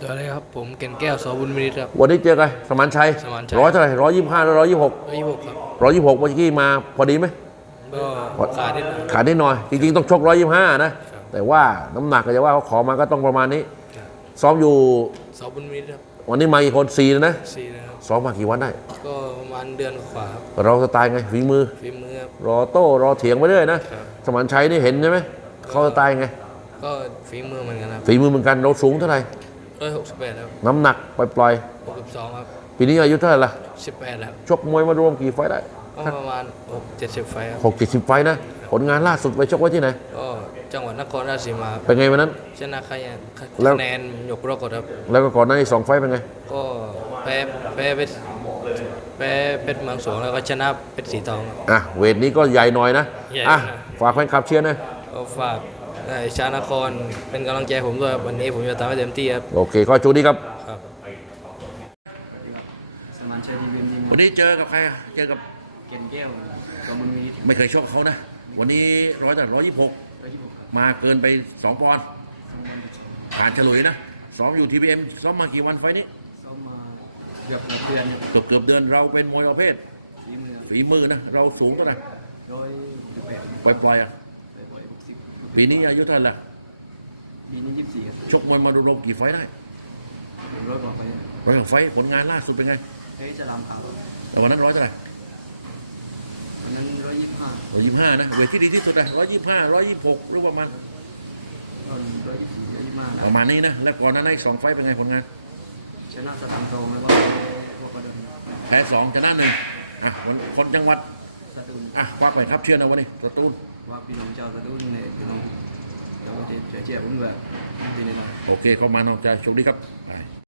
ตัวอะไรครับผมเก่นแก้วสอบุญมิตรครับ วันนี้เจอกันสมานชัยสมานชัย ร้อยเท่าไหร่ร้อยยี่สิบห้าร้อยยี่สิบหกร้อยยี่สิบหกครับร้อยยี่สิบหกเมื่อกี้มาพอดีไหมก็ขาดนิดหน่อยขาดนิดหน่อย จริงๆ ต้องชกร้อยยี่สิบห้านะ แต่ว่าน้ำหนักก็จะว่าเขาขอมาก็ต้องประมาณนี้ครับซ้อมอยู่สอบุญมิตรครับ วันนี้มาอีกคนสี่นะสี่นะครับซ้อมมากี่วันได้ ก็ประมาณเดือนกว่าครับเราสไตล์ไงฝีมือฝีมือครับรอโต้รอเถียงไปเรื่อยนะครับสมานชัยนี่เห็นใช่ไหมเขาสไตล์ไง ก็ฝีมือเหมือนกันครับฝีมือเหมือนกันเราสูงเท่าไหร่ ร้อยหกสิบแปดครับน้ำหนักปล่อยหกสิบสองครับๆปีนี้อายุเท่าไหร่ละสิบแปดครับชกมวยมารวมกี่ไฟต์ได้ก็ประมาณหกเจ็ดสิบไฟครับหกเจ็ดสิบไฟต์นะ ผลงานล่าสุดไปชกไว้ที่ไหน ก็จังหวัดนครราชสีมาครับเป็นไงวันนั้น ชนะคะแนนแล้ว คะแนนยกรกฎครับ แล้วก็ก่อนหน้านี้สองไฟต์เป็นไง ก็แพ้แพ้เป็นแพ้เป็นเมืองสวงแล้วก็ชนะเป็นสีทองครับ อะ เวทนี้ก็ใหญ่หน่อยนะ ใหญ่อะ นะ ฝากแฟนคลับเชียร์นะ ก็ฝากเอ่อ ชาวนครเป็นกำลังใจผมด้วยครับวันนี้ผมจะทำให้เต็มที่ครับ โอเคขอจูดีครับ ครับ สมานชัยดีเวียนยิมวันนี้เจอกับใครอะเจอกับเก่นแก้วสมุนมิตรไม่เคยชกกับเขานะ วันนี้ร้อยแต่ร้อยยี่สิบหกร้อยยี่สิบหกครับมาเกินไปสองปอนด์สองวันที่สองผ่านเฉลยนะซ้อมอยู่ทีบีเอ็มซ้อมมากี่วันไฟต์นี้ ซ้อมมาเกือบเกือบเดือนครับเกือบเกือบเดือนเราเป็นมวยประเภท ฝีมือครับฝีมือนะ เราสูงเท่าไหร่ร้อยสิบแปดปล่อยปล่อยๆอะ ปีนี้อายุเท่าไหร่ละปีนี้ยี่สิบสี่ครับชกมวยมารวมๆกี่ไฟต์ได้ร้อยกว่าไปครับร้อยกว่าไฟต์ผลงานล่าสุดเป็นไงแพ้จะลามขาวครับแต่วันนั้นร้อยเท่าไหร่วันนั้นร้อยยี่สิบห้าร้อยยี่สิบห้านะเวทที่ดีที่สุดเลยร้อยยี่สิบห้าร้อยยี่สิบหกหรือประมาณตอนร้อยยี่สิบสี่ร้อยยี่สิบห้าได้ประมาณนี้นะแล้วก่อนหน้านั้นอีกสองไฟต์เป็นไงผลงาน ชนะสตางค์ทองแล้วก็แพ้วอกระดอนแพ้สองชนะหนึ่งอะวันคนจังหวัด สตูลอะควักไปครับเชื่อนะวันนี้สตูลว่าพี่น้องเจ้าสตูลในพี่น้องเจ้าประเทศเชียร์ผมแบบดีในการโอเคเข้ามาน้องเจโชคดีครับไป